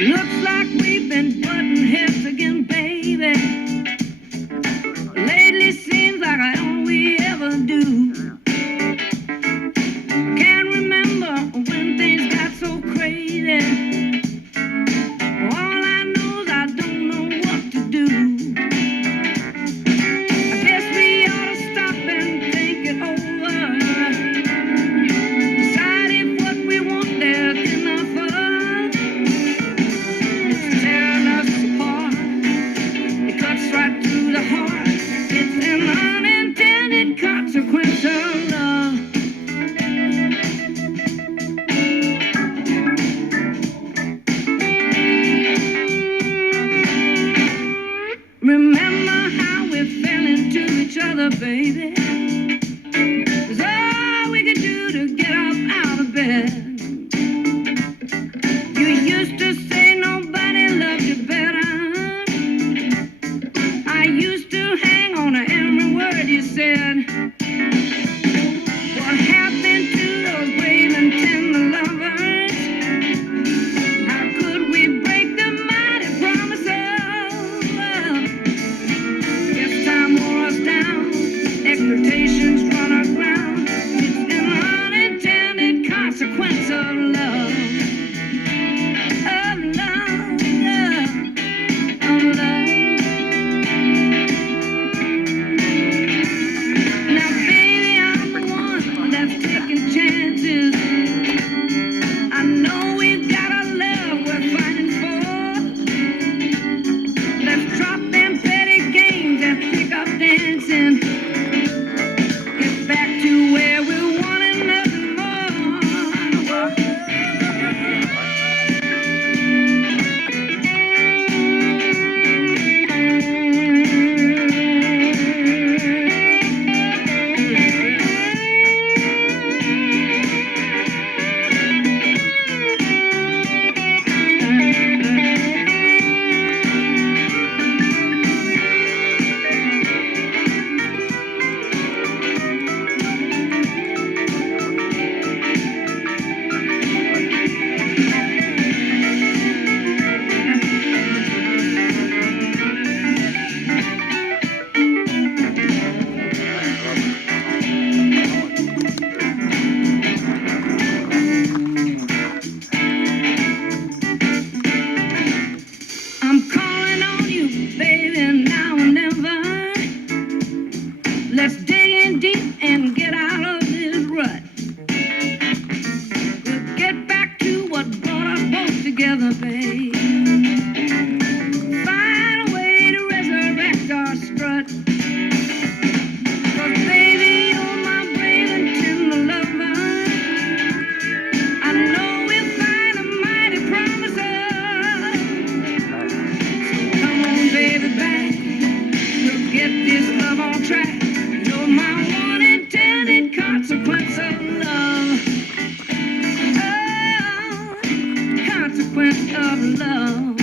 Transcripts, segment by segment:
Looks like we've been butting heads again, baby. Lately seems like all we ever do. Can't remember when things got so crazy. All I know is I don't know what to do. I guess we ought to stop and think it over. Decide if what we want there's enough of. It's tearing us apart. It cuts right through the heart. It's an unintended consequence of love. Remember how we fell into each other, baby. It's all we could do to get up out of bed. You used to say nobody loved you better. I used to hang on to every word you said. What happened to those brave and tender lovers? How could we break the mighty promise of love? Guess time wore us down. Expectations run aground. It's an unintended consequence of love. Of love, of love. Now, baby, I'm the one that's taking chances. I know we've got a love we're fighting for. Let's drop them petty games and pick up dancing. Get back to where we wanted nothing more. I'm calling on you, baby, now or never. Let's dig in deep and get out of this rut. We'll get back to what brought us both together, babe. Find a way to resurrect our strut. 'Cause baby, you're my brave and tender lover. I know we'll find a mighty promise of. Come on, baby, back. We'll get this love on track. You're my unintended consequence of love. Oh, consequence of love.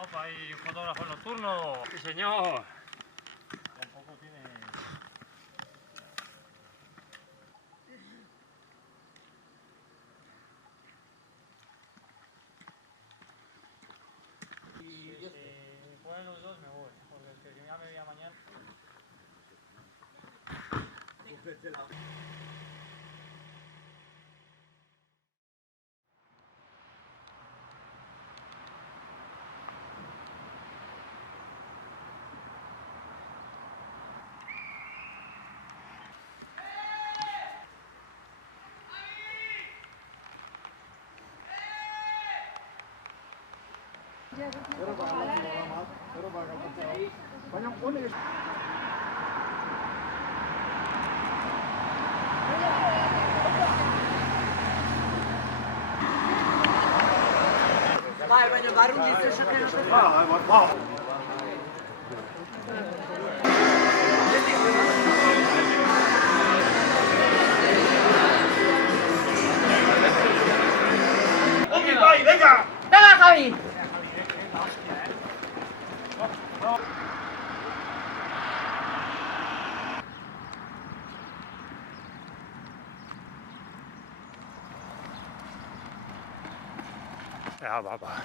Opa, hay un fotógrafo nocturno. Sí, señor. Tampoco tiene... Ja, 봐봐.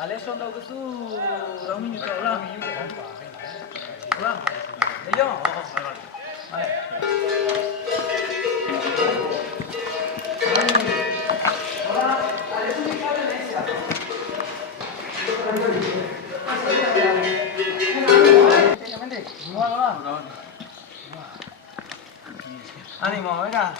Alexon daukazu lau minutu, hola? Hola? Leio? Vale. Ánimo, venga.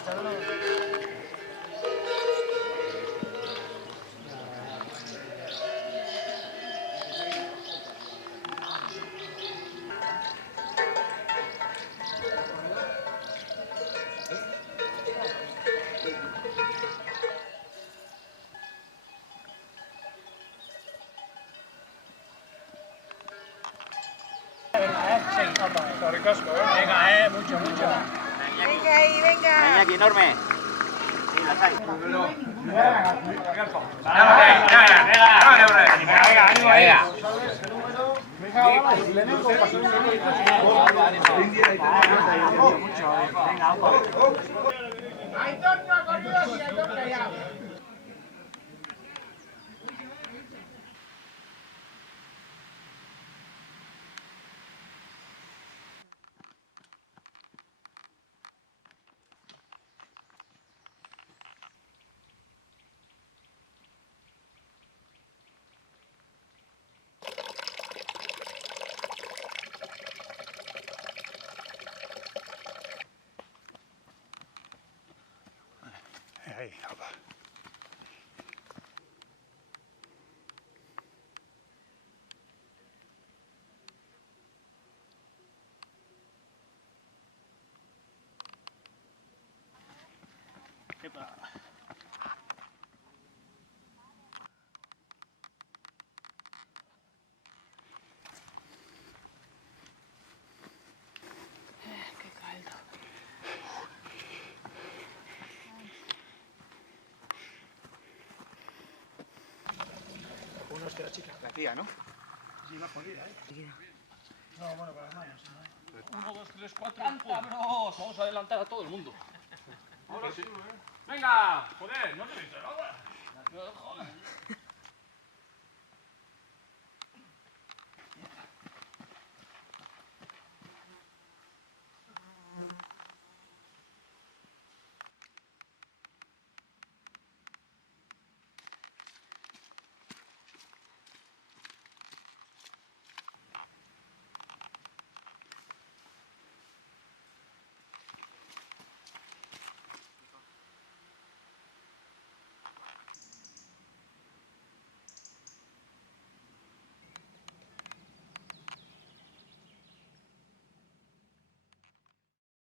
Venga, mucho, mucho. Venga ahí, venga. Iñaki, enorme. Ahí, apa. Uno es que la chica. La tía, ¿no? Sí, va jodida, No, bueno, para las manos. 1, 2, 3, 4. ¡Cántabros! Vamos a adelantar a todo el mundo. Ahora sí. Venga, joder, no te he visto nada.